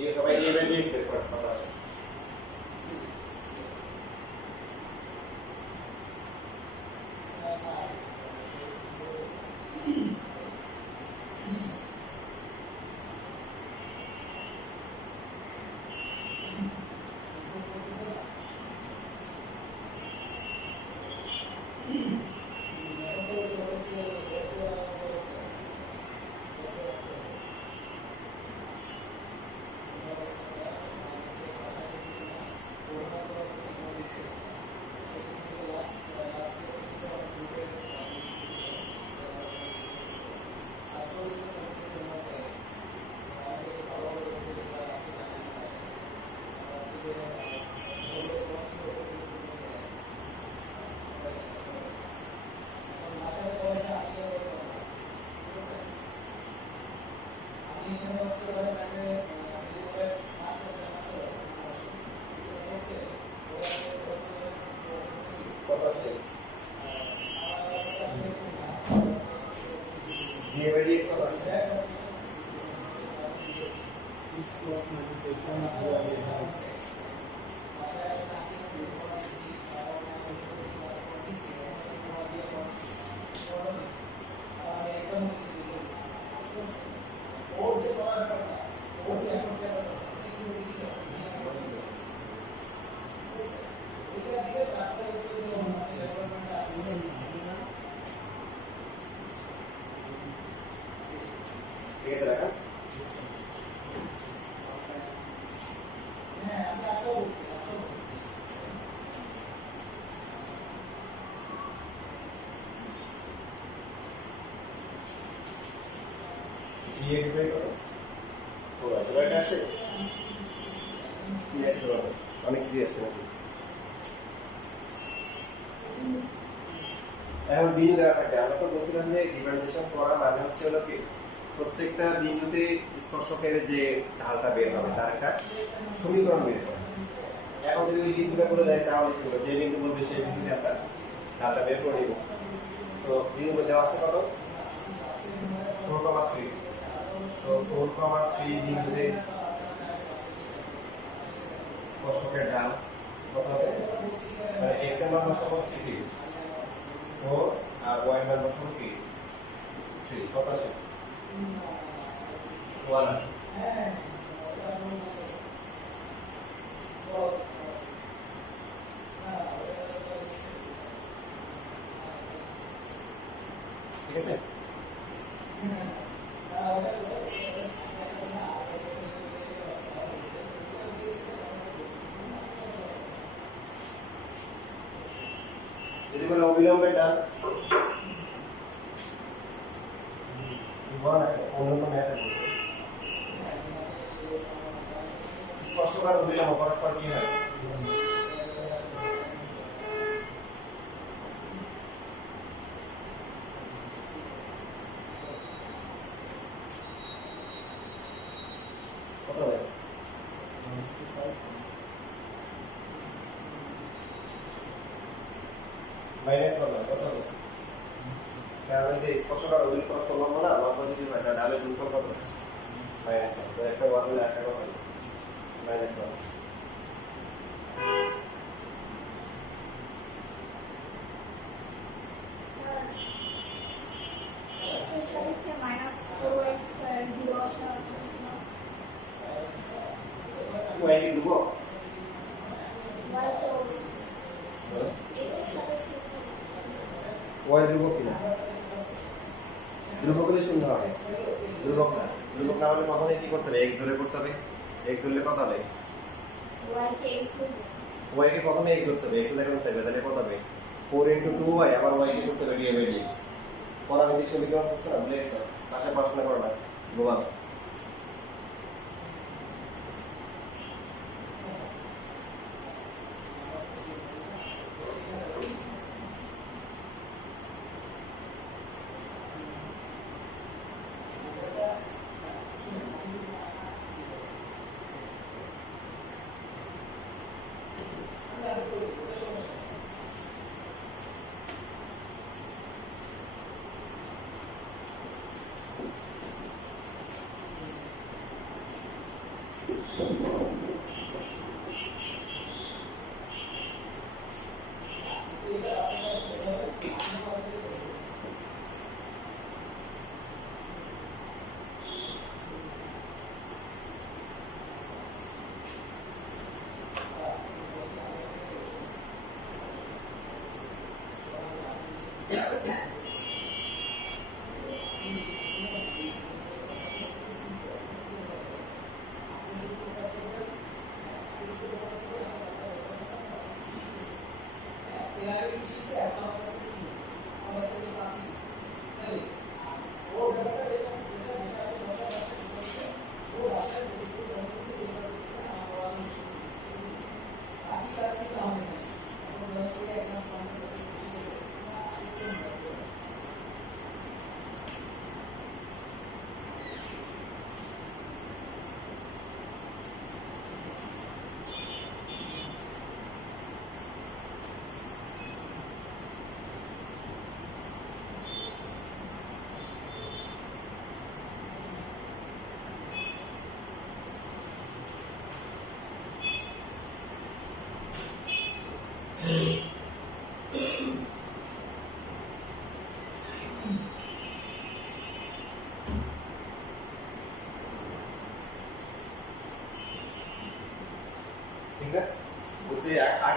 এই সবাই দিয়ে বেরিয়ে এক্সপেক্ট করে কথা আছে ঠিক আছে রাখা হ্যাঁ আমি আশা করছি dx বাই কত ও আচ্ছা এটা আসছে dx বরাবর অনেক ইজি আছে নাকি এখন বিন্দু দেওয়া থাকে আমরা তো বলছিলাম যে ডিফারেন্সিয়েশন করা মানে হচ্ছে হলো কি প্রত্যেকটা বিন্দুতে স্পর্শকের যে ঢালটা বের হবে তার একটা সমীকরণ বের করা এখন যদি ওই বিন্দুটা করে দেয় তাহলে কি হবে যে বিন্দু বলবে সেই বিন্দুতে আমরা ঢালটা বের করে নিব তো বিন্দু দেওয়া আছে কত 4,3 তো 4,3 বিন্দুতে স্পর্শকের ঢাল কত হবে মানে x এর মান বসাবো 3 4 আর y এর মান বসাবো কি 3 কত আছে 1 আছে ঠিক আছে যদি বলে অবিলম্বের ডান অন্য ম্যাথে বলছে স্পর্শক আর অবিলম্ব পরস্পর কি হয় কত হয় মাইনাস 1 কত হবে কারণ যে স্পর্শক আর অবিলম্ব পরস্পর লম্ব না লম্ব যদি হয় তাহলে ডালের গুণফল কত মাইনাস 1 তো একটা 1 হলে একটা কত মাইনাস 1 y কি দেবো y ধ্রুবক কিনা ধ্রুবক হলে শূন্য হবে ধ্রুবক না হলে কখনোই কি করতে হবে x ধরে করতে হবে x ধরলে কত হবে y কে প্রথমে x ধরতে হবে x ধরে করতে হবে তাহলে কত হবে 4 * 2y আবার y কে করতে হবে dx পরামিতিক সমীকরণ হচ্ছে না ভুলে গেছো আশা পড়াশোনা করো না ঘুমাও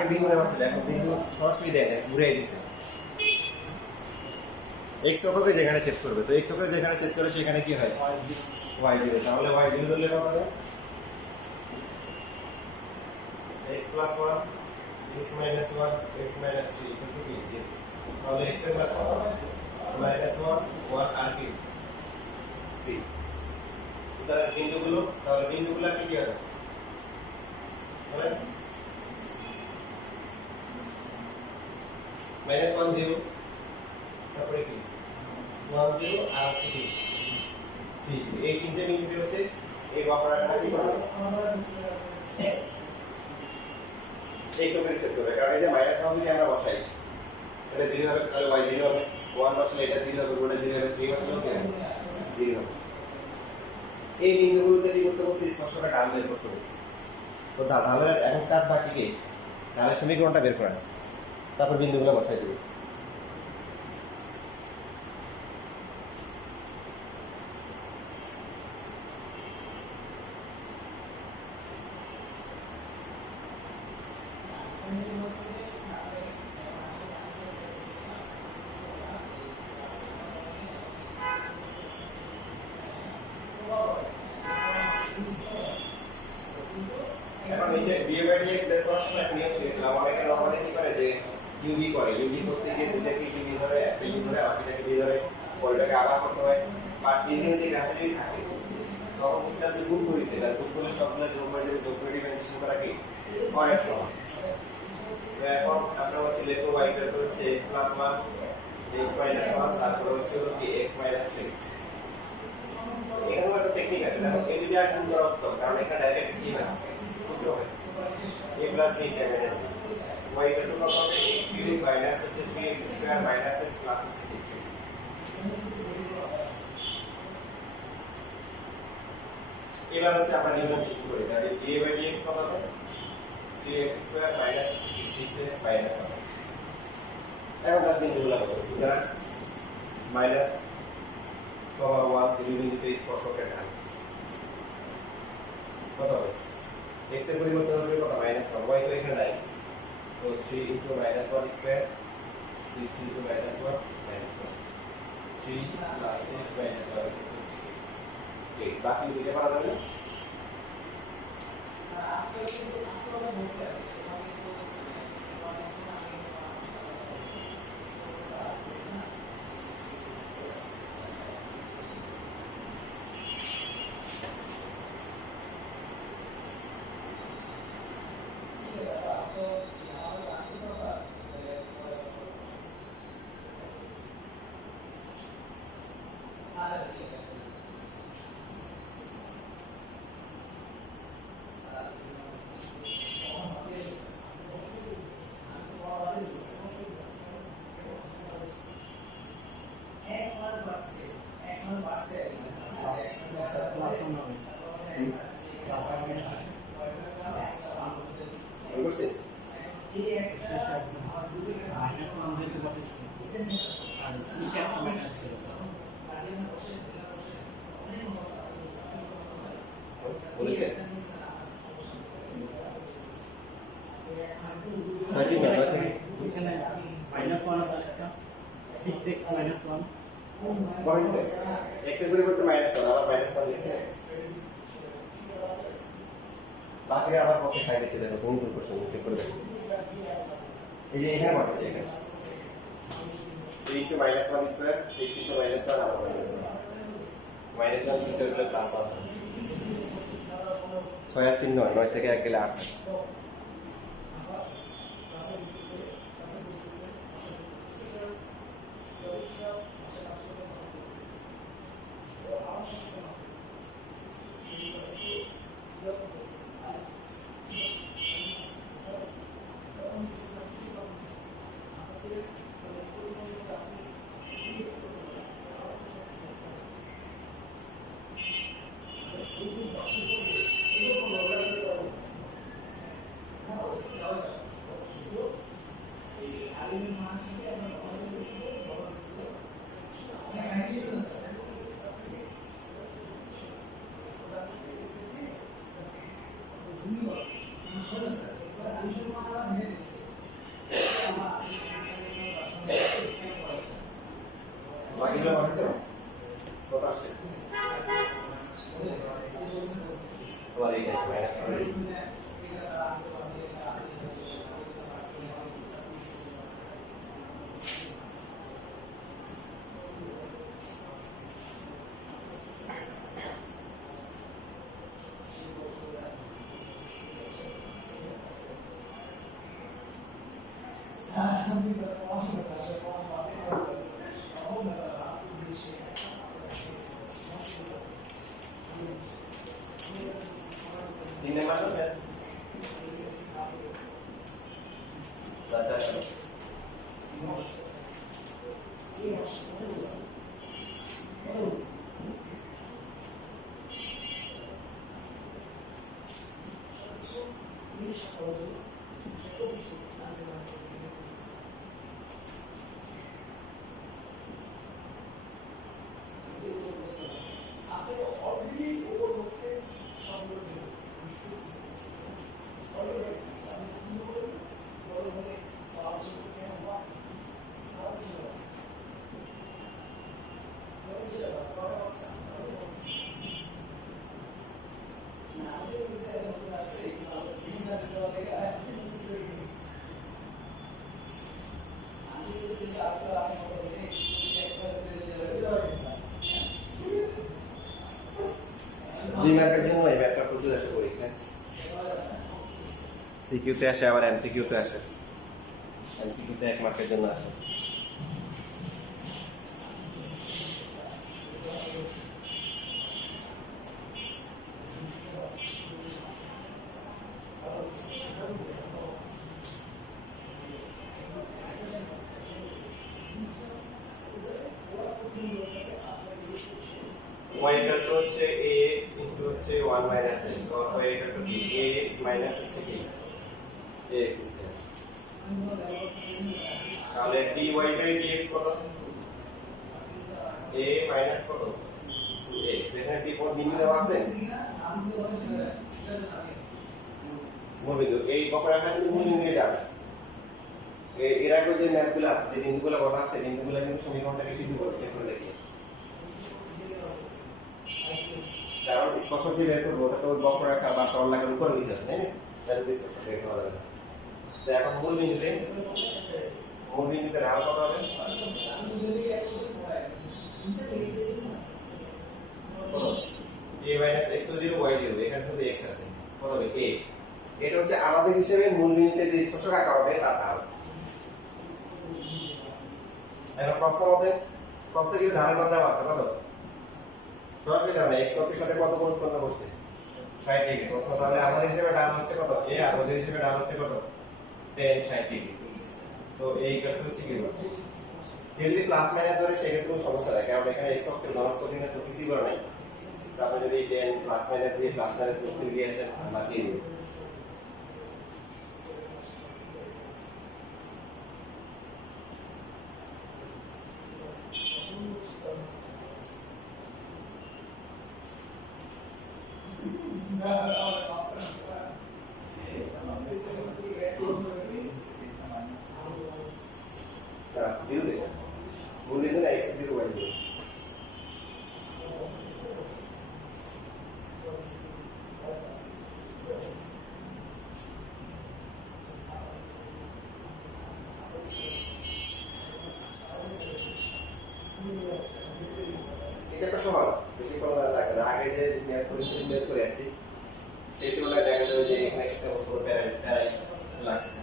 আগে বিন্দু নেওয়া ছিল, এখন বিন্দু সরাসরি দেয় না, ঘুরিয়ে দিছে। এক্স অক্ষকে যেখানে ছেদ করবে, তো এক্স অক্ষকে যেখানে ছেদ করে সেখানে কি হয়? Y zero. তাহলে ওয়াই জিরো ধরলে কত হবে? X plus one, X minus one, X minus three, তাহলে এক্স এর মান কত? মাইনাস ওয়ান, ওয়ান আর কি থ্রি। সুতরাং বিন্দুগুলো, তাহলে বিন্দুগুলো কি হবে? মাইনাস ওয়ান জিরো, তারপরে কি ওয়ান জিরো আর হচ্ছে কি থ্রি জিরো। এই তিনটে বিন্দুতে হচ্ছে এই বক্ররেখাটা কি করবে? এক্স অক্ষের ছেদ করবে। কারণ এই যে মাইনাস ওয়ান যদি আমরা বসাই, এটা জিরো হবে, তাহলে ওয়াই জিরো হবে। ওয়ান বসালে এটা জিরো হবে, ওটা জিরো হবে, থ্রি বসালে কি হবে? জিরো হবে। এই বিন্দুগুলোতে কি করতে বলছে? স্পর্শটা ঢাল বের করতে বলছে। তো ঢালের এখন কাজ বাকি কি? ঢালের সমীকরণটা বের করা, তারপর বিন্দুগুলো বসাই দেবে। এখন এই যে বি বাই ডিএক্স বের করার সময় একটা নিয়ম শিখেছিলাম। অনেকে নরমালি কি করে যে ইউবি করে, ইউবি করতে গিয়ে দুটাকে ইউবি ধরে, একটা ইউ ধরে, বাকিটাকে বি ধরে, পরেরটাকে আবার করতে হয়। বাট নিজে নিজে কাছে যদি থাকে তখন বুঝলাম যে গুণ করে দিতে পারে, গুণ করলে সবগুলো যোগ হয়ে যাবে, যোগ করে ডিফারেন্সিয়েশন করা কি অনেক সহজ। তো এখন আমরা হচ্ছে লিখবো y ইকুয়াল টু হচ্ছে x প্লাস 1 x মাইনাস 1, তারপর হচ্ছে হলো কি x মাইনাস 3। এখানেও একটা টেকনিক আছে, দেখো এই দুটো আগে গুণ করা হতো, কারণ এখানে ডাইরেক্ট কি না সূত্র হয় a plus b minus y equal to কত হবে? x কিউব মাইনাস হচ্ছে 3x square minus x plus হচ্ছে 3। এবার হচ্ছে আমরা নিয়ম ঠিক করি, তাহলে a বাই dx কত হবে? 3x square minus 6x minus 1। এখন তার বিন্দুগুলো কত? সুতরাং মাইনাস কমা 1 দুই বিন্দুতে স্পর্শকের ঢাল কত হবে? x এর পরিবর্তে হবে কত? মাইনাস 1, y তো এখানে নাই, so 3 into minus 1 square, 6 into minus 1 minus 1, 3 plus 6 minus 1 এই বাকি দিতে পারা যাবে। বলেছে নাকি না থেকে এখানে -1 আছে একটা 6x -1 বড় হবে x এর পরিবর্তে -1 আবার -1 লিখছে, বাকি আবার পক্ষে খাই দিচ্ছে। দেখো তুমি ভুল করছো, চেক করে দেখো। এই যে এখানে বলছে এখানে 3 * -1 স্কয়ার, 6 * -1 আবার -1 স্কয়ার প্লাস +1 6 আর 3 9 থেকে 1 গেলে 8। তোমার এই আছে মাইনাস করে 3 নাম্বার হবে দাদা দুই মার্কের জন্য এই ম্যাথটা প্রচুর আসে পরীক্ষায় সিকিউতে আসে আবার এমসিকিউতে আসে এমসিকিউতে 1 মার্কের জন্য আসে y equal to হচ্ছে ax into হচ্ছে 1 minus x or y equal to কি ax minus হচ্ছে কি ax স্কয়ার তাহলে dy by dx কত a minus কত x এখানে কি কোন বিন্দু দেওয়া আছে মূল বিন্দু এই বক্ররেখা যদি মূল বিন্দু দিয়ে যাবে এর আগে যে ম্যাথগুলো আছে যে বিন্দুগুলো বলা আছে বিন্দুগুলো কিন্তু সমীকরণটাকে কি দিব চেক করে দেখি কারণ স্পর্শক যে বের করবো ওটা তো বক্ররেখা বা সরলরেখার উপর হইতে হবে তাই না তাহলে স্পর্শক বের করা যাবে না তো এখন মূল বিন্দুতে ঢাল কত হবে a minus x0 y0 এখানে কিন্তু x আছে কত হবে a এটা হচ্ছে আমাদের হিসেবে মূল বিন্দুতে যে স্পর্শক আঁকা হবে তার ঢাল এখন প্রশ্ন কি ঢালের মান দেওয়া আছে কত সরাসরি জানা x অক্ষের সাথে কত কোণ উৎপন্ন করছে 60 ডিগ্রি প্রশ্ন তাহলে আমাদের হিসেবে ঢাল হচ্ছে কত a আর ওদের হিসেবে ঢাল হচ্ছে কত 10 60 degree so a equal to হচ্ছে কি বলছে যদি প্লাস মাইনাস ধরে সেক্ষেত্রে কোনো সমস্যা নাই কারণ এখানে x অক্ষের ধনাত্মক চিহ্ন তো কিছুই করে নাই তারপরে যদি 10 প্লাস মাইনাস দিয়ে প্লাস মাইনাস করতে গিয়ে আসে বাকি দিই জিরো দেবো বললে না x0 y0 এটা একটা সহজ বেশি কোনো লাগে না আগে যে ম্যাথ করে আসছি সেই তুলনায় দেখা যাবে যে এখানে একটা বছর প্যারাই লাগছে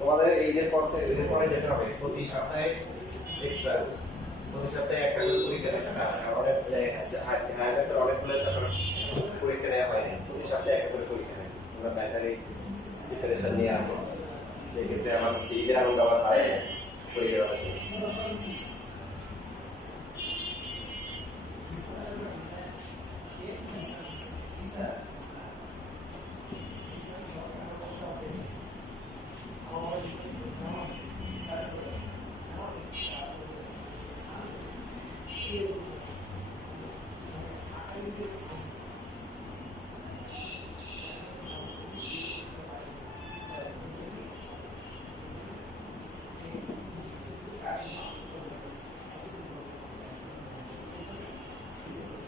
তোমাদের এইদের পথে এদের পরে যেতে হবে প্রতি সপ্তাহে এক্সট্রা প্রতি সপ্তাহে একটা করে পরীক্ষা দিতে হবে অনেক হাইলাইটার অনেকগুলো পরীক্ষা নেওয়া হয়নি প্রতি সপ্তাহে একটা করে পরীক্ষা নেয় শারীরিক প্রিপারেশন নিয়ে আসবো, সেই ক্ষেত্রে আমার হচ্ছে ঈদের আনন্দ আবার হারাই যায় শরীরের কথা শুনে।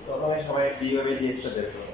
প্রথমে সবাই কিভাবে ডিএসটা বের করো।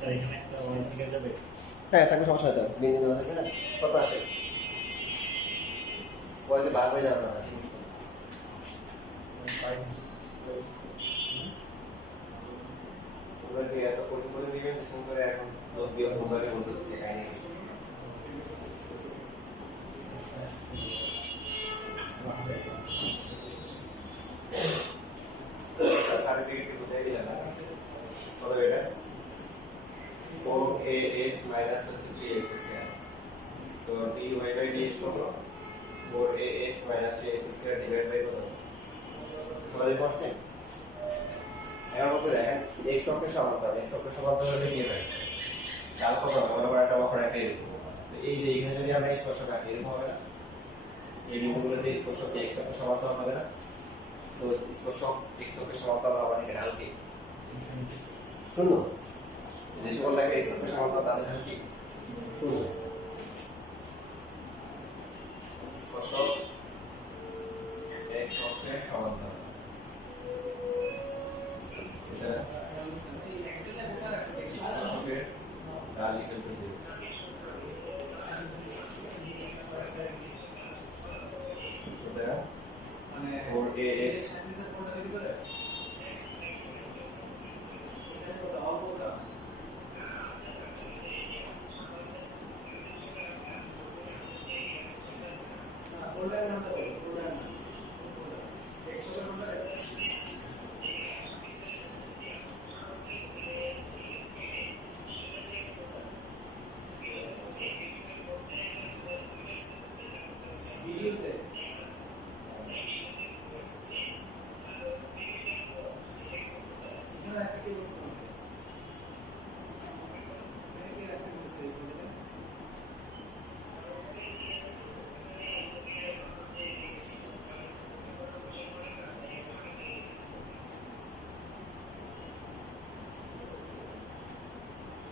স্যার এখানে একটা ওয়ান থেকে যাবে। হ্যাঁ থাকবে, সমস্যা হতো বিন্দু দেওয়া থাকে না, কত আসে পরে বার হয়ে যাবে না। ওদেরকে এত পরিমাণে রিভেন্টেশন করে এখন 10 দিয়ে মোবাইলে বলতে দিচ্ছে কাহিনী। সার্টিফিকেট বুঝাই দিলাম না কত এটা 4ax minus 3x square, so dy by dx কত 4ax minus 3x square divided by কত 12%। এখন বলতে দেখেন x অক্ষের সমান্তরাল, x অক্ষের সমান্তরাল হলে কি হয় ডাল কত হবে, মনে করেন একটা বক্র একটা এরকম। তো এই যে এখানে যদি আমরা স্পর্শক আঁকি এরকম হবে না, এই বিন্দুগুলোতে স্পর্শক x অক্ষের সমান্তরাল হবে না, তো স্পর্শক x অক্ষের সমান্তরাল হবে না, ঢাল কি শূন্য। যে সকল রেখা x অক্ষের সমান্তরাল তাদের ঢাল কি শূন্য। স্পর্শক x অক্ষের সমান্তরাল এটা স্পর্শকের ঢাল ইকুয়াল টু 0। এটা মানে 4ax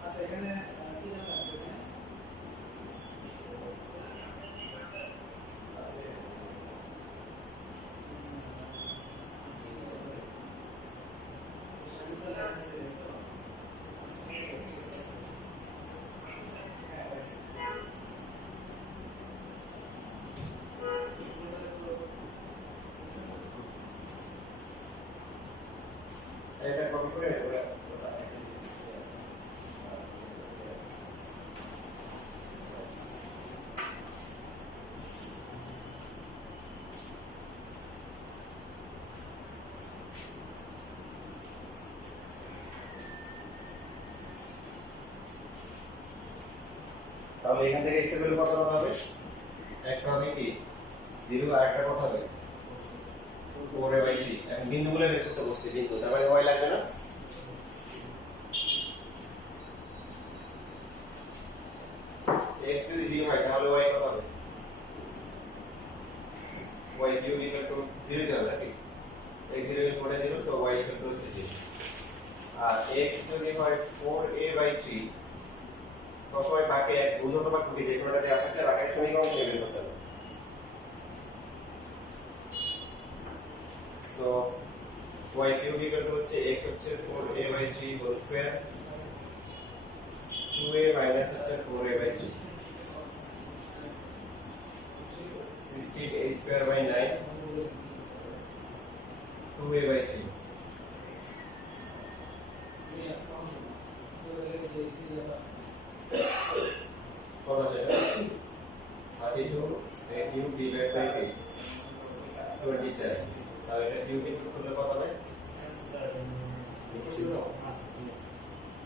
আচ্ছা এখানে কি জানা আছে এখানে এটা কপি করে ওরা তাহলে এখান থেকে x এর ভ্যালু কত হবে? একটা হবে কি 0 আর একটা কত হবে 4/3 এখন বিন্দুগুলো বের করতে বলছি বিন্দু তার মানে y লাগবে না x যদি 0 হয় তাহলে y কত হবে y কিউব ইকুয়াল টু 0 তে হবে নাকি x 0 equal to 0 so y equal to হচ্ছে 0 আর x যদি হয় 4a/3 সবসময় বাকি এক বুঝো তো বা কুটি যে কোনটা দেওয়া থাকলে বাকি সমীকরণ থেকে বের করতে হবে so y cube equal to হচ্ছে x হচ্ছে 4a/3 whole square 2a minus হচ্ছে 4a/3 16a square by 9 2a/3 কত আছে 32 a কিউব ডিভাইড বাই 27 তাহলে এটা কিউব ইনটু করলে কত হবে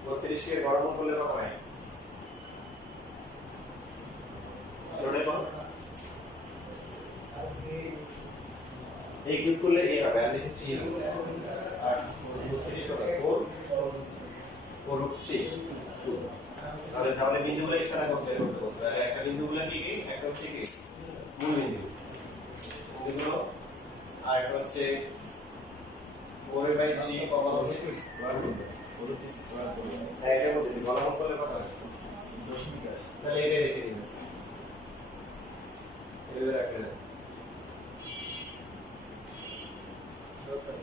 32 কে বর্গমূল করলে কত হয় রোডে কত এই কিউব করলে এই হবে আর নিচে 3 হবে আর 32 কত 4 হচ্ছে 2 তাহলে বিন্দুগুলো ইশারা করতে বলতে তাহলে একটা বিন্দুগুলো কি কি একটা হচ্ছে কি মূল বিন্দুগুলো আর একটা হচ্ছে 4/3 কমা হচ্ছে স্কয়ার করব স্কয়ার করব এটা বলতেছি গণনা করলে কত হয় 0.8 তাহলে এটা রেখে দিন এটা রাখলে স্যার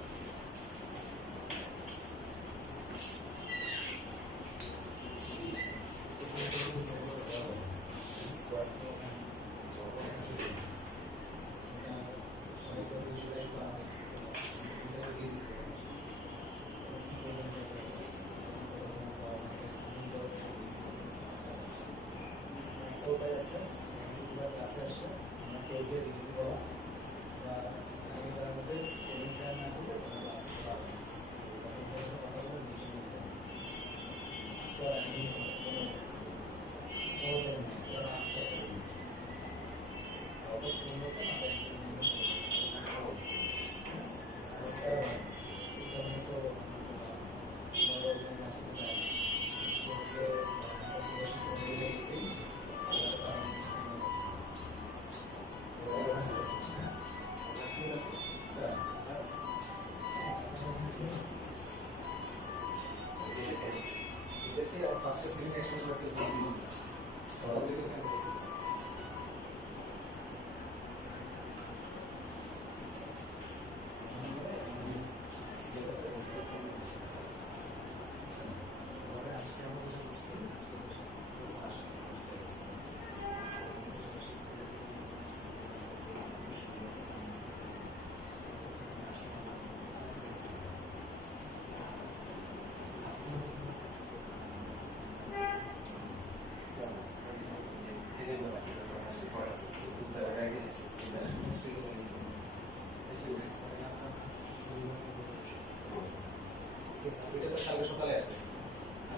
কালকে সকালে আসবে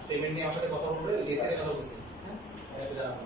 পেমেন্ট নিয়ে আমার সাথে কথা বলবে লিস্টে কথা বলছি হ্যাঁ একটু জানাবো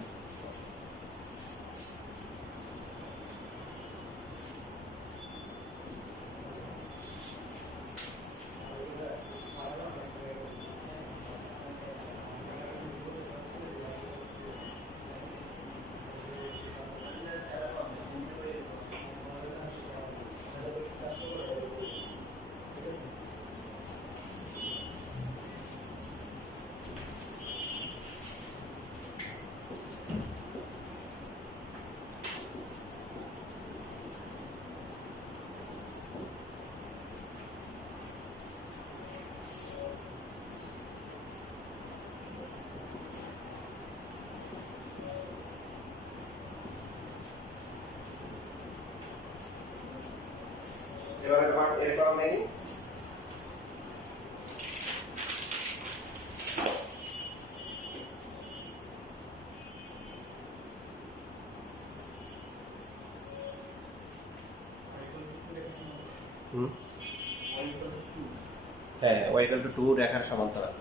এর করা নেই। হ্যাঁ, y equal to 2 রেখার সমান্তরাল।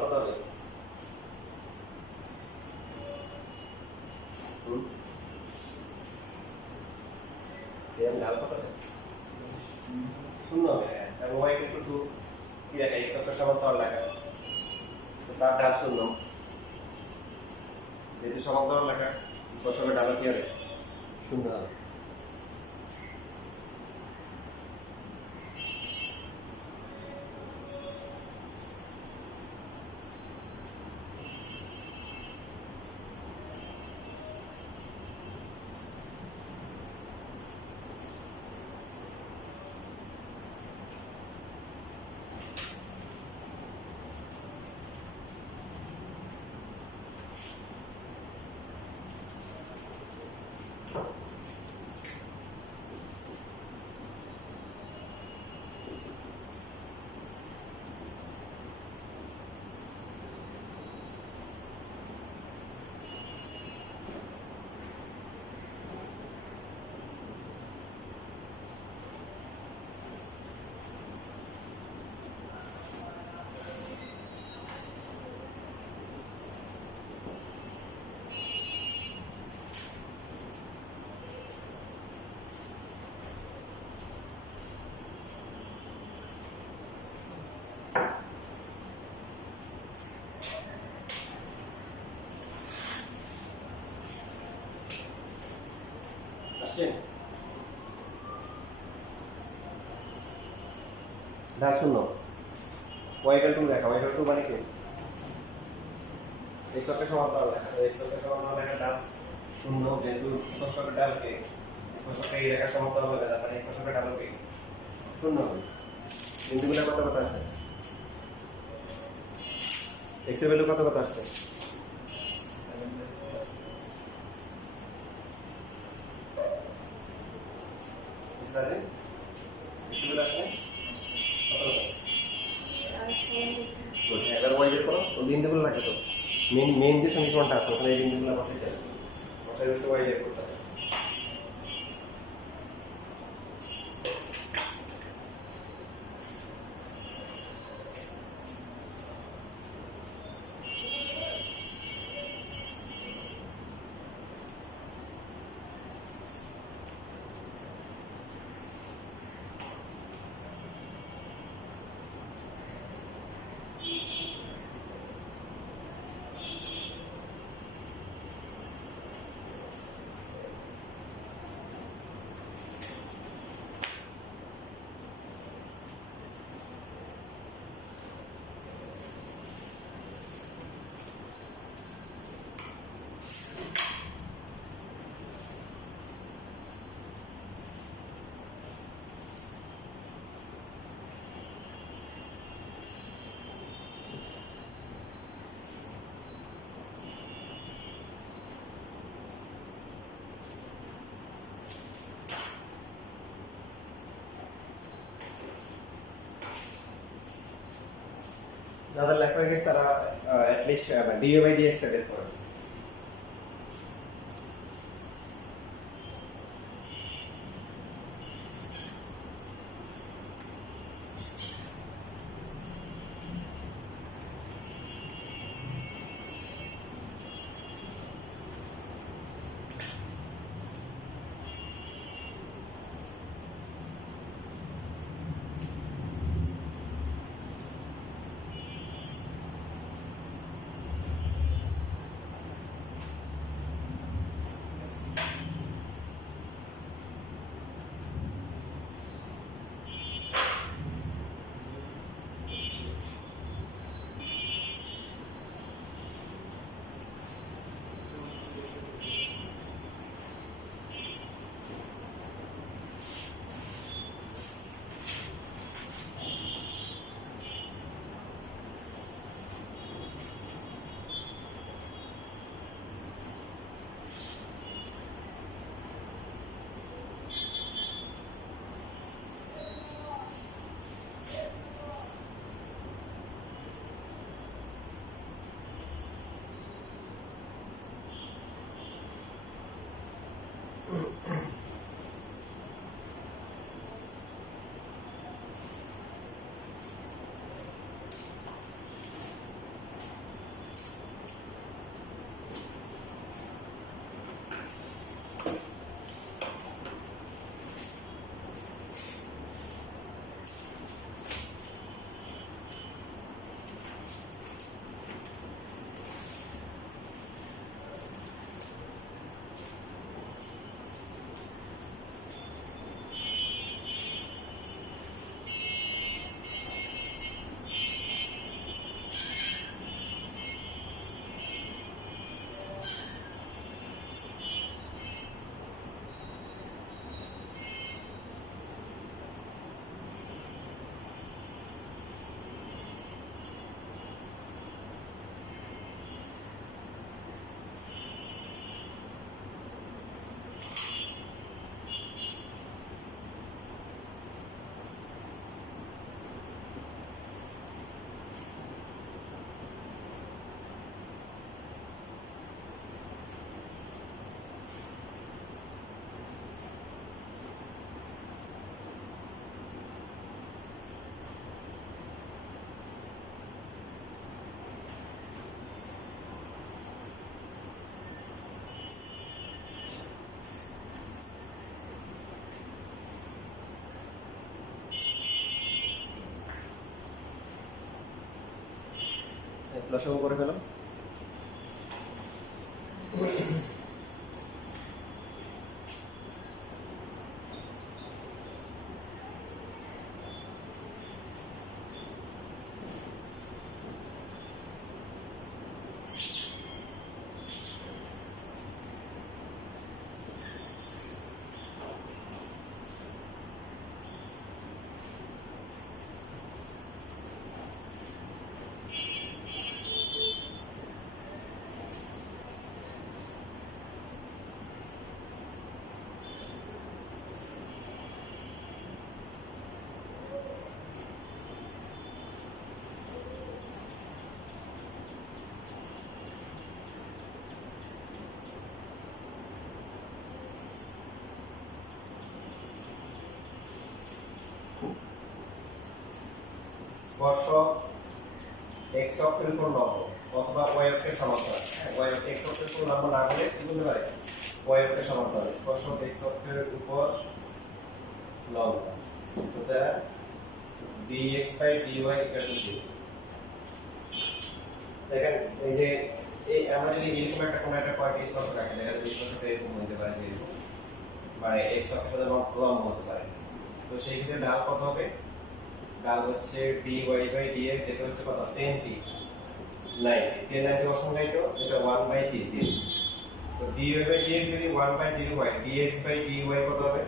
কত হবে? সেম ঢাল কত হবে? শূন্য হবে। এবং y equal to 2 কি লেখা? x অক্ষের সমান্তরাল লেখা, তো তার ঢাল শূন্য। যেহেতু সমান্তরাল লেখা, স্পর্শকের ঢাল কি হবে? শূন্য হবে। আসছে ঢাল শূন্য। y equal to লেখা, y equal to মানে কি? x অক্ষের সমান্তরাল লেখা, x অক্ষের সমান্তরাল লেখা ঢাল শূন্য। যেহেতু স্পর্শকের ঢালকে স্পর্শকের এই রেখার সমান্তরাল হবে, তার মানে স্পর্শকের ঢাল হবে শূন্য হবে। বিন্দুগুলো কত কত আছে? x এর ভ্যালু কত কত আসছে? বুঝতে x এর ভ্যালু আসলে কত কত? এবার y বের করো, ওই বিন্দুগুলো লাগে তো মেইন যে সমীকরণটা আছে ওখানে এই বিন্দুগুলো বসাইতে হবে, বসাই হচ্ছে y বের করতে হবে। যাদের লেখা হয়ে গেছে তারা অ্যাটলিস্ট DA/DX টা বের করবে। লসাগু করে ফেলো। স্পর্শক x অক্ষের উপর লম্ব অথবা y অক্ষের সমান্তরাল। y x অক্ষের উপর লম্ব না হলে কি বলতে পারে? y অক্ষের সমান্তরাল। স্পর্শক x অক্ষের উপর লম্ব সুতরাং dx/dy = 0। দেখেন এই যে এই আমরা যদি এরকম একটা কোন একটা পয়েন্ট স্পর্শক রাখি, দেখা যাবে স্পর্শকটা এরকম হতে পারে যে মানে x অক্ষের সাথে লম্ব হতে পারে। তো সেই ক্ষেত্রে ঢাল কত হবে? ঢাল হচ্ছে dy/dx, যেটা হচ্ছে কত? 10t 90 1090 অসংজ্ঞায়িত, এটা 1/t0। তো dy/dx যদি 1/0 হয়, dx/dy কত হবে?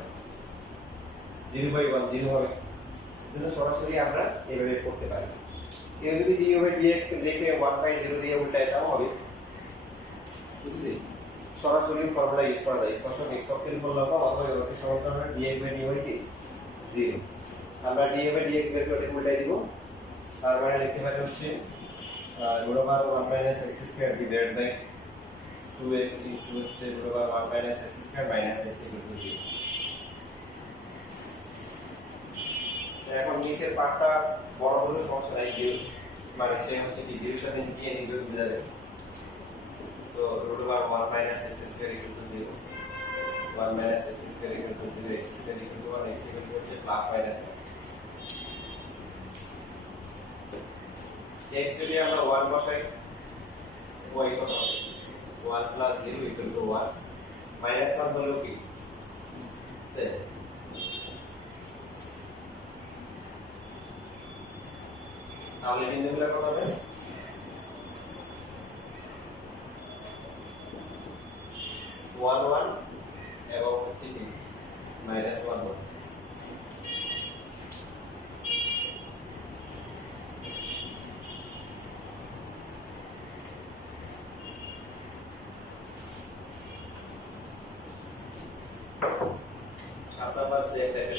0/1 0 হবে। এজন্য সরাসরি আমরা এভাবে করতে পারি। কেউ যদি dy/dx দেখে 1/0 দিয়ে উল্টায় তাও হবে, বুঝছিস? সরাসরি ফর্মুলা ইউজ করা যায়। স্পর্শক x অক্ষের উপর লম্ব অথবা y অক্ষের সমান্তরাল হলে dx/dy কি 0। আমরা df/dx বের করে উল্টাই দিব, তার মানে লিখতে পারি হচ্ছে root over 1 minus x square divided by 2x into হচ্ছে root over 1 minus x square minus x equal to 0 এখন নিচের পার্টটা বড় হলে সমস্যা নাই 0 মানে সে হচ্ছে কি 0 এর সাথে নিয়ে নিজে বুঝা যাবে so root over 1 minus x square equal to 0 1 minus x square equal to 0 x square equal to 1 x equal to হচ্ছে plus minus x যদি আমরা 1 বসাই y কত হবে 1 plus 0 equal to 1 minus 1 হলো কি 7 তাহলে বিন্দুগুলো কত হবে 1 1 এবং হচ্ছে কি minus 1 1 7% এখানে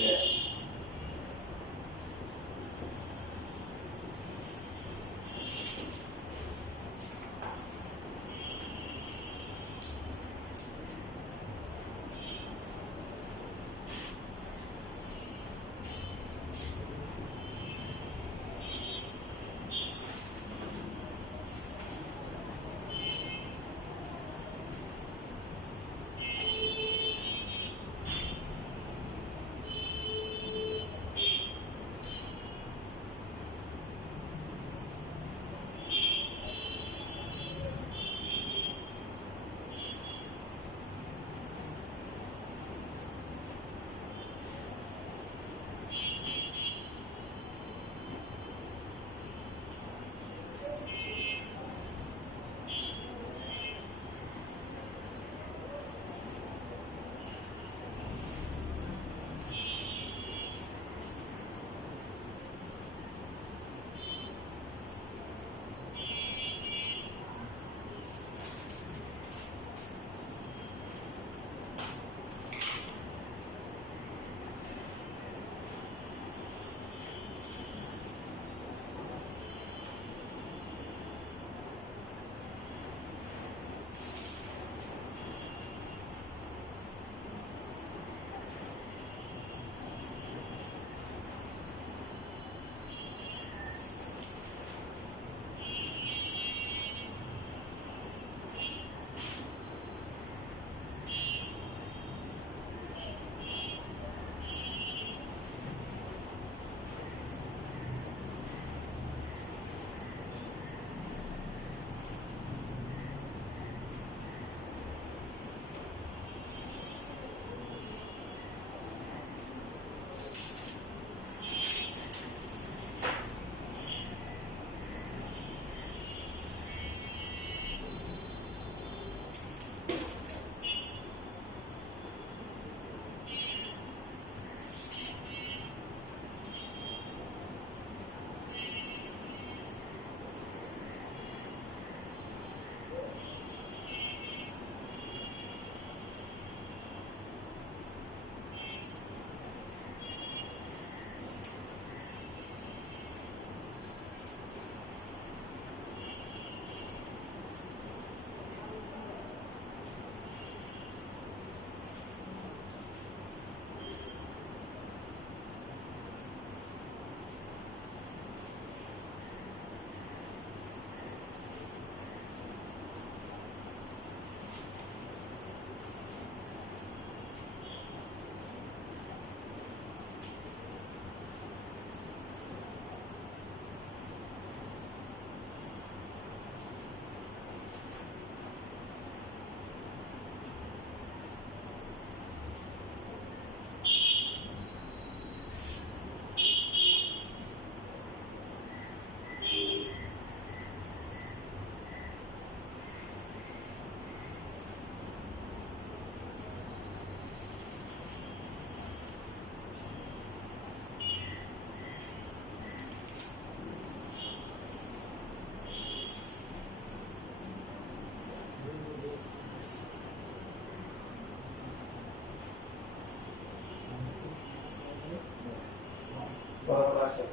কত আসছে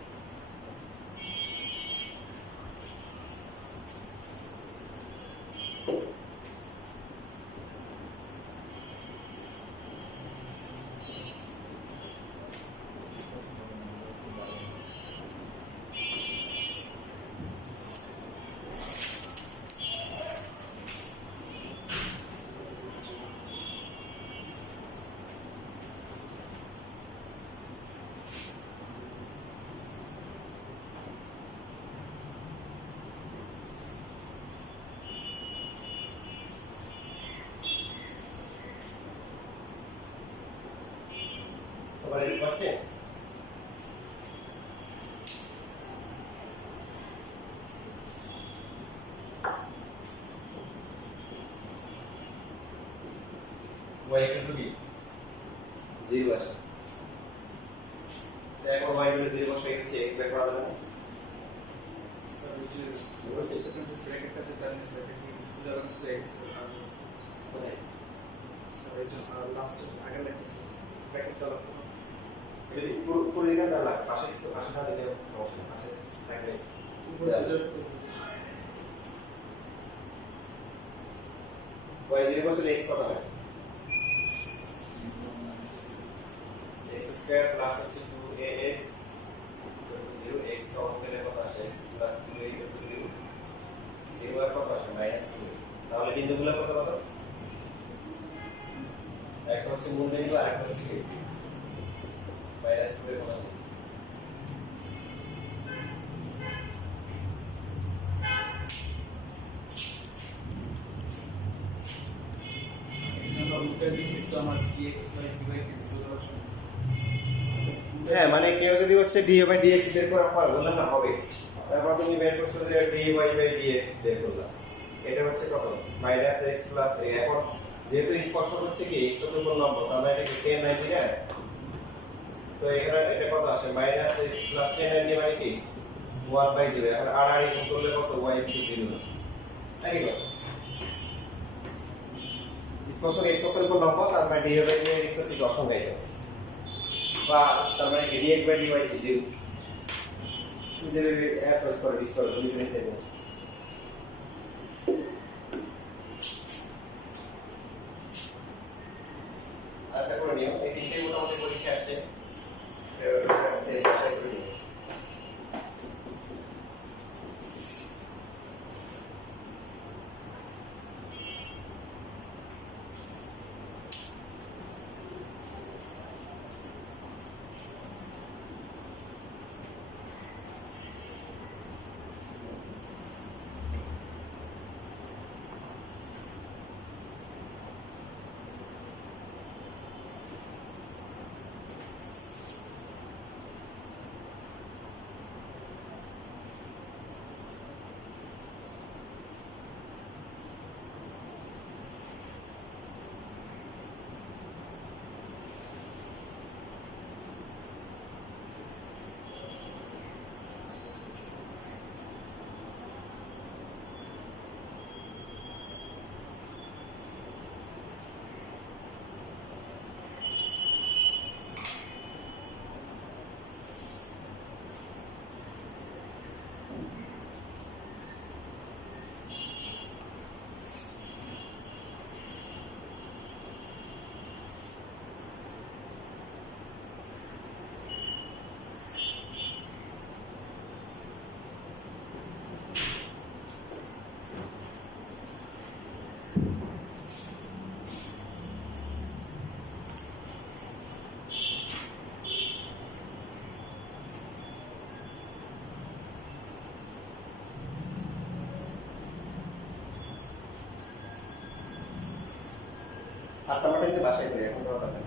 বুঝতে পারছেন? y equal to কি 0 আসে। এখন y equal to 0 বসাই হচ্ছে x বের করা যাবে না? স্যার ওই যে সেকেন্ড যে ব্র্যাকেটটা যেটা আছে সেটা কি বুঝা যাচ্ছে এক্স কোথায়? স্যার এই যে লাস্ট আগে লেখছে ব্র্যাকেটটা লাগতো না এই যে উপরে দিকে না লাগে পাশে থাকলে সমস্যা নেই, পাশে থাকলে উপরে y 0 বসালে x কত হয়? x স্কয়ার প্লাস হচ্ছে 2ax 0 x কমন পেলে কত আসে? x প্লাস 2a 0 0 আর কত আসে? মাইনাস 2। তাহলে বিন্দুগুলো কত কত? একটা হচ্ছে মূল বিন্দু আর একটা হচ্ছে কি মাইনাস 2 এর কত? আমার dx by dy x বলছো হ্যাঁ মানে কেউ যদি হচ্ছে dy বাই dx বের করার পর বললাম না হবে, তারপর তুমি বের করছো যে dy বাই dx বের করলাম, এটা হচ্ছে কত? Minus x plus a। এখন যেহেতু স্পর্শক হচ্ছে কি x এর উপর লম্ব, তার মানে এটা কি 1090 না? তো এখানে এটা কত আসে? মাইনাস x প্লাস 1090 মানে কি 1/0। এখন আর গুণ করলে কত? y ইকুয়াল 0 নাকি কত? স্পর্শক x অক্ষের উপর লম্ব, তার মানে dy বাই dx হচ্ছে কি অসংজ্ঞায়িত, বা তার মানে কি dx বাই dy 0। যেভাবে অ্যাপ্রোচ করে বিস্তর ডিফারেন্স এবং আরেকটা করে নিও, এই তিনটে মোটামুটি পরীক্ষা আসছে, সে আশা করি নিও। আটটা মাঠে যদি বাসায় করি এখন কথা নেই।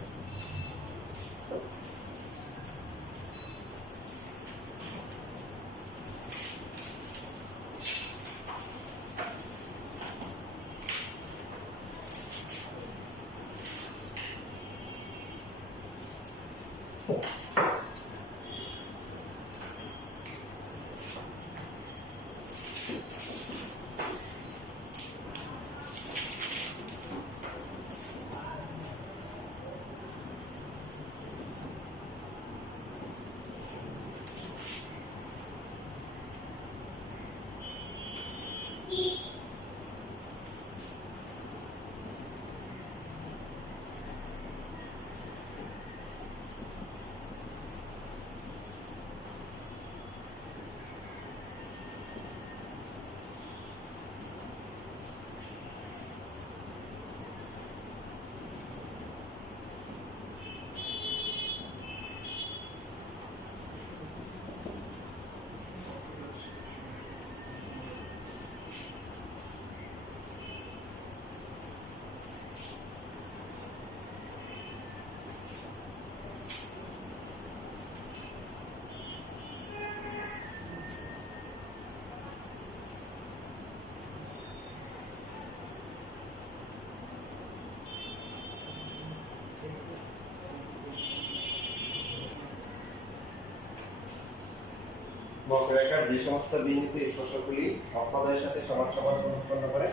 বক্ররেখার যে সমস্ত বিন্দুতে স্পর্শকগুলি অক্ষদের সাথে সমান সমান কোণ উৎপন্ন করে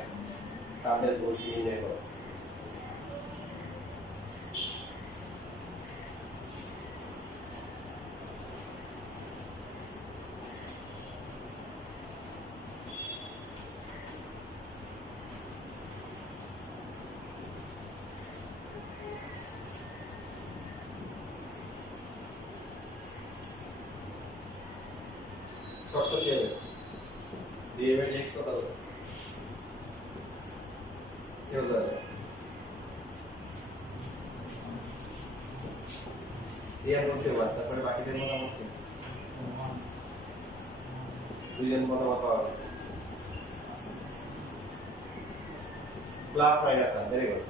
তাদের ভূমি নির্ণয় করো। শর্ত কি হবে? dx কত হবে? কি হতে হবে? সিআর বলছে 1, তারপরে বাকিদের মতামত কি? দুইজন মতামত পাওয়া গেছে। Plus minus 1, very good.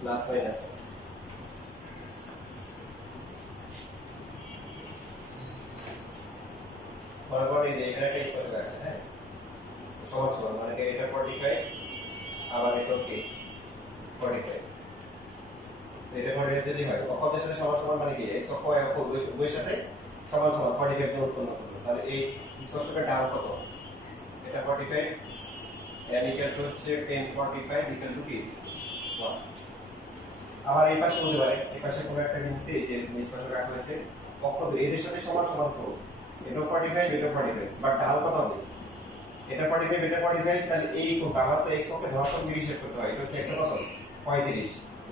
Plus minus বরাবর এই যে এখানে একটা স্কয়ার আছে, হ্যাঁ, সমান সমান মানে কি এটা 45 আবার এটা কি 45, এটা 45 যদি হয় অক্ষদের সাথে সমান সমান মানে কি x অক্ষ y অক্ষ উভয়ের সাথে সমান সমান 45 কে উৎপন্ন করবে, তাহলে এই স্পর্শকের ঢাল কত? এটা 45 n ইকুয়াল টু হচ্ছে 1045 ইকুয়াল টু কি 1। আবার এই পাশে হতে পারে, এই পাশে কোনো একটা বিন্দুতে এই যে স্পর্শক রাখা হয়েছে অক্ষ এদের সাথে সমান সমান করব, এটা 45 এটা 45, বাট ঢাল কত হবে? এটা 45 এটা 45, তাহলে এই কোণটা আমরা তো x অক্ষে ধনাত্মক দিকে হিসাব করতে হয়, এটা হচ্ছে x কত 35,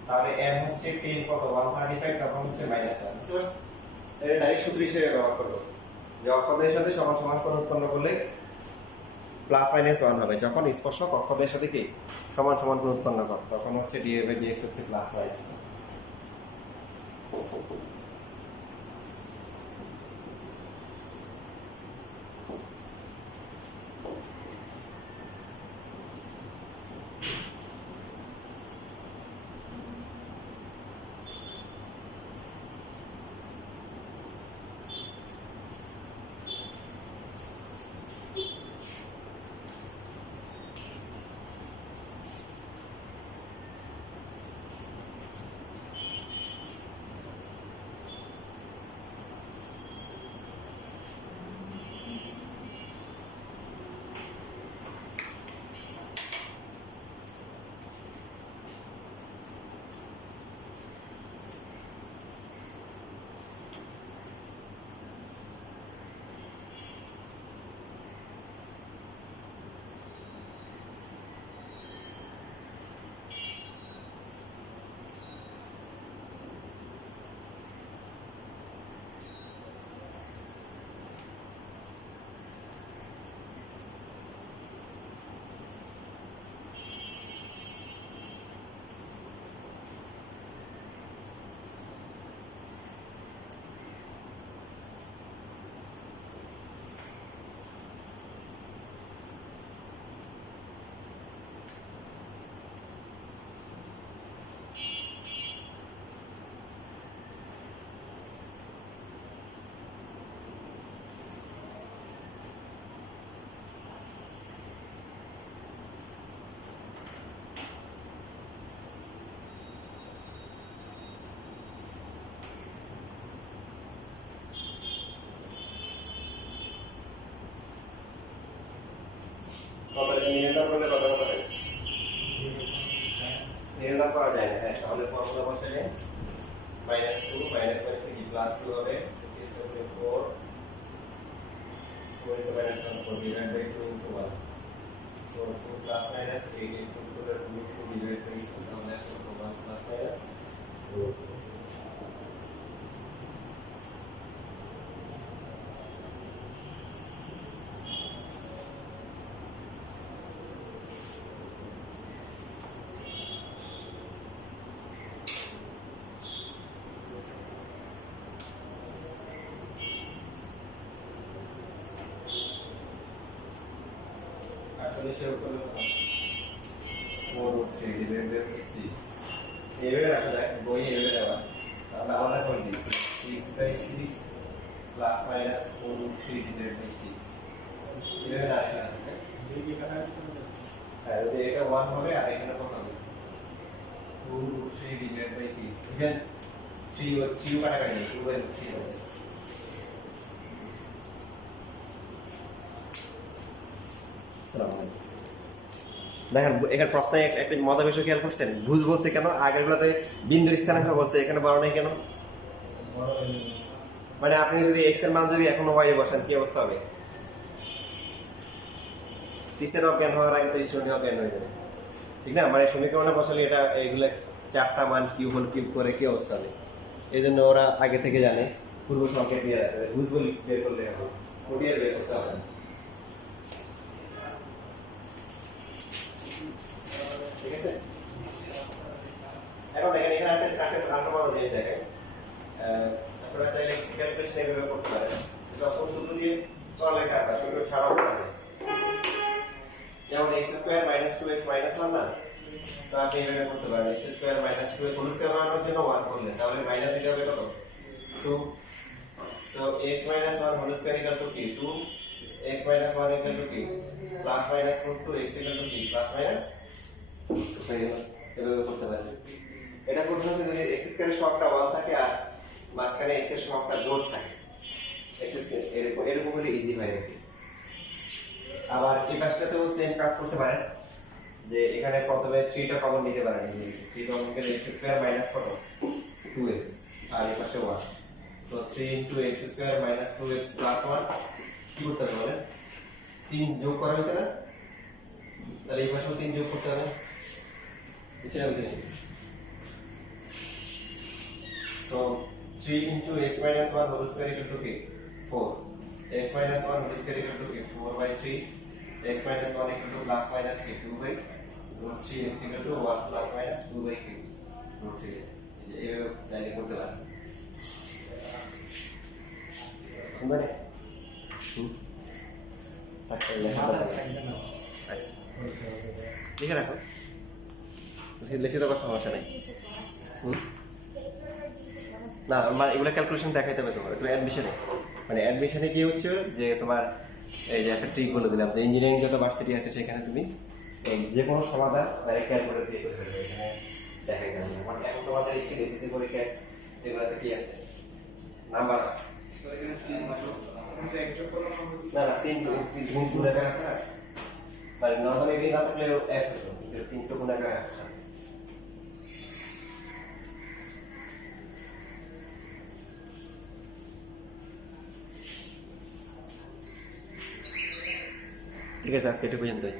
তাহলে m হচ্ছে 10 কত 135, তারপর হচ্ছে -1, বুঝতে পারছ? এটা ডাইরেক্ট সূত্র হিসেবে ব্যবহার করব যে অক্ষদের সাথে সমান সমান কোণ উৎপন্ন করলে প্লাস মাইনাস 1 হবে, যখন স্পর্শক অক্ষদের সাথে কি সমান সমান কোণ উৎপন্ন করে তখন হচ্ছে df/dx হচ্ছে প্লাস মাইনাস। কত নির্ণয় করলে কত কত হবে? নির্ণয় করা যায় না, হ্যাঁ, তাহলে ফর্মুলা বসালে -2 মাইনাস কি +2 হবে, is equal to 4 4 into -1 4 divided by 2 into 1, so 2 plus minus 8 into 2 divided by 2, তাহলে আসলে 1 plus minus 2। হিসেব করলে 4/3 divided by 6, এইভাবে রাখা যায়, বই এইভাবে দেওয়া, তাহলে আলাদা করে দিচ্ছি 6/6 প্লাস মাইনাস 4/3 divided by 6, এইভাবে না রাখা থাকে, হ্যাঁ, যদি এটা 1 হবে আর এখানে কত হবে 2/3 divided by 3, ইভেন 3 কাটাকাটি নেই, 2/3 হবে। আসসালামু আলাইকুম। দেখেন এখানে প্রশ্নে একটা মজা বিষয় খেয়াল করছেন, ভুজ বলছে কেন, আগেরগুলোতে বিন্দুর স্থানাঙ্ক বলছে, এখানে বড় নাই কেন? মানে আপনি যদি এক্স এর মান যদি এখন ওয়াই বসান কি অবস্থা হবে? টিচের অজ্ঞান হওয়ার আগে তো ঈশ্বরী অজ্ঞান হয়ে যাবে, ঠিক না? মানে সমীকরণে বসালে এটা এইগুলো চারটা মান কিউব হল কিউব করে কি অবস্থা হবে? এই জন্য ওরা আগে থেকে জানে, পূর্ব সংকেত দিয়ে রাখে, ভুজ বলি বের করলে হবে, কোটিয়ার বের করতে হবে না। ঠিক আছে, এখন দেখেন এখানে একটা মজা জিনিস দেখেন, আপনারা চাইলে এক্স ক্যালকুলেশন এভাবে করতে পারেন, যখন সূত্র দিয়ে পড়ালেখা হয় সূত্র ছাড়াও করা যায়। যেমন x square minus two x minus one না, তো আপনি এভাবে করতে পারেন, x square minus two whole square বানানোর জন্য ওয়ান করলেন, তাহলে মাইনাস দিতে হবে কত? Two. So x minus one whole square equal to কি? Two. X minus one equal to কি? Plus minus root two, x equal to কি? প্লাস মাইনাস এভাবে করতে পারেন। এটা করতে হচ্ছে যদি এক্স স্কয়ারের সহগটা 1 থাকে আর মাঝখানে এক্স এর সহগটা জোড় থাকে, এক্স স্কয়ার এরকম হলে ইজি হয় আর কি। আবার এই পাশটাতেও সেম কাজ করতে পারেন, যে এখানে প্রথমে 3 টা কমন নিতে পারেন, এই 3 কমন গেলে এক্স স্কয়ার মাইনাস কত? 2x, আর এই পাশে 1, so 3 x square minus 2x plus 1 কি করতে হবে বলেন? 3 যোগ করা হয়েছে না, তাহলে এই পাশেও 3 যোগ করতে হবে, বুঝছেন না? বুঝছেন? So 3 into x minus 1 whole square equal to 4. X minus 1 whole square equal to 4 by 3. X minus 1 equal to plus minus 2 by root 3 x equal to 1 plus minus 2 by root 3. এইভাবে জানি করতে পারেন। সুন্দর না? আচ্ছা লিখে রাখো, লিখিত করার সমস্যা নেই। না মানে এগুলো ক্যালকুলেশন দেখাইতে হবে তোমার, তুমি অ্যাডমিশনে, মানে অ্যাডমিশনে কি হচ্ছে যে তোমার এই যে একটা ট্রিক বলে দিলাম, যে ইঞ্জিনিয়ারিং যত ভার্সিটি আছে সেখানে তুমি যে কোনো সমাধান মানে ক্যালকুলেটর দিয়ে করে ফেলবে, এখানে দেখাই যাবে না। মানে এখন তোমাদের স্টিল এসএসসি পরীক্ষায় এগুলোতে কি আছে? নাম্বার আছে। স্যার এখানে 3 মাত্র কিন্তু এক যোগ করা সম্ভব না না 3 গুণাকার আছে না, মানে নরমালি এগুলো না থাকলেও এক হতো, কিন্তু 3 তো গুণাকার আছে। ঠিক আছে, আজকে এটা পর্যন্তই।